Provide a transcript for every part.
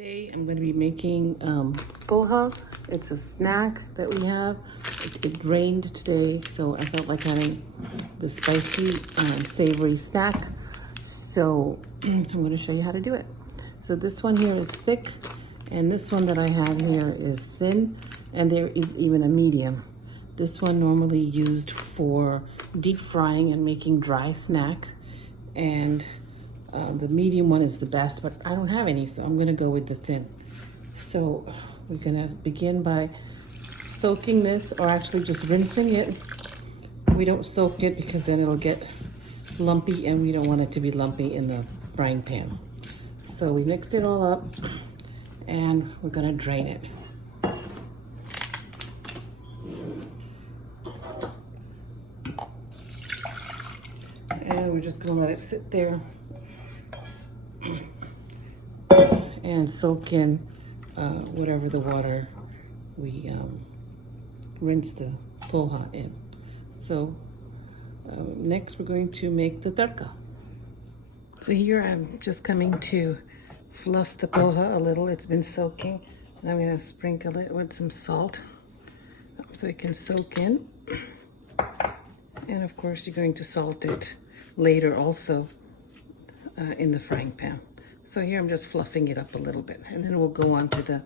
Today I'm going to be making poha. It's a snack that we have. It rained today, so I felt like having the spicy, savory snack. So I'm going to show you how to do it. So this one here is thick, and this one that I have here is thin, and there is even a medium. This one normally used for deep frying and making dry snack, and the medium one is the best, but I don't have any, so I'm gonna go with the thin. So we're gonna begin by soaking this, or actually just rinsing it. We don't soak it because then it'll get lumpy, and we don't want it to be lumpy in the frying pan. So we mixed it all up, and we're gonna drain it. And we're just gonna let it sit there and soak in whatever the water we rinse the poha in. So next we're going to make the tadka. So here I'm just coming to fluff the poha a little. It's been soaking, and I'm going to sprinkle it with some salt so it can soak in. And of course you're going to salt it later also in the frying pan. So here I'm just fluffing it up a little bit, and then we'll go on to the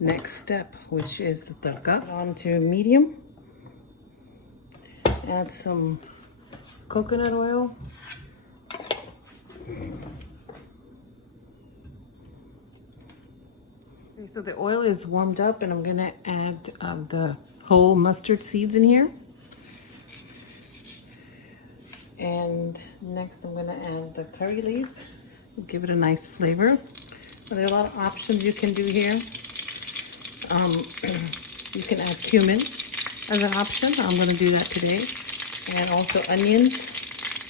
next step, which is the tadka. On to medium. Add some coconut oil. Okay, so the oil is warmed up, and I'm gonna add the whole mustard seeds in here. And next I'm gonna add the curry leaves. Give it a nice flavor. But there are a lot of options you can do here. You can add cumin as an option. I'm going to do that today. And also onions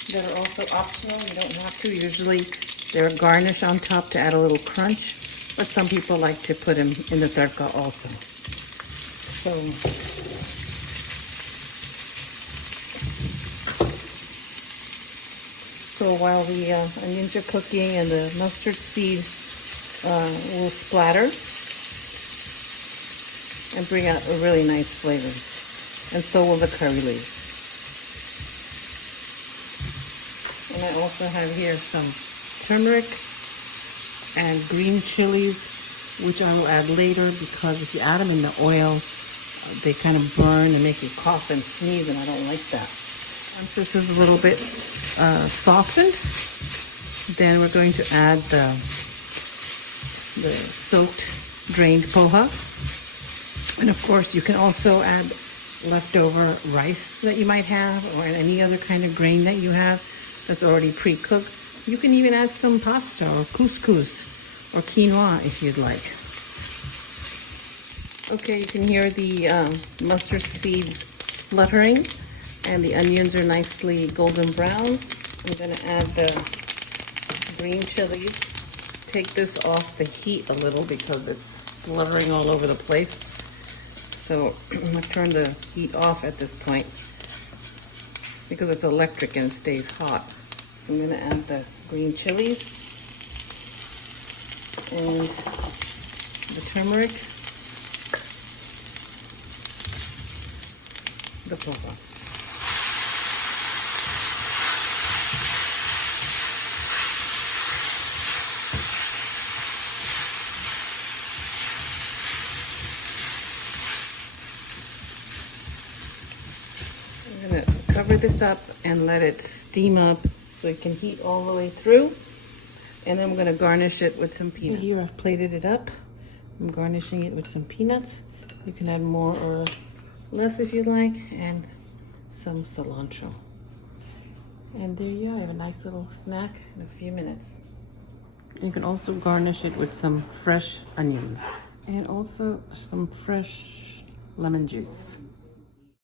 that are also optional. You don't have to. Usually they're a garnish on top to add a little crunch. But some people like to put them in the tadka also. So while the onions are cooking and the mustard seed will splatter and bring out a really nice flavor. And so will the curry leaves. And I also have here some turmeric and green chilies, which I will add later, because if you add them in the oil, they kind of burn and make you cough and sneeze, and I don't like that. Once this is a little bit softened, then we're going to add the soaked, drained poha. And of course, you can also add leftover rice that you might have, or any other kind of grain that you have that's already pre-cooked. You can even add some pasta or couscous or quinoa if you'd like. Okay, you can hear the mustard seed spluttering, and the onions are nicely golden brown. I'm going to add the green chilies. Take this off the heat a little because it's spluttering all over the place. So I'm going to turn the heat off at this point because it's electric and it stays hot. So I'm going to add the green chilies and the turmeric, the poha. I'm going to cover this up and let it steam up so it can heat all the way through. And then I'm going to garnish it with some peanuts. Here I've plated it up. I'm garnishing it with some peanuts. You can add more or less if you like, and some cilantro. And there you go. I have a nice little snack in a few minutes. You can also garnish it with some fresh onions and also some fresh lemon juice.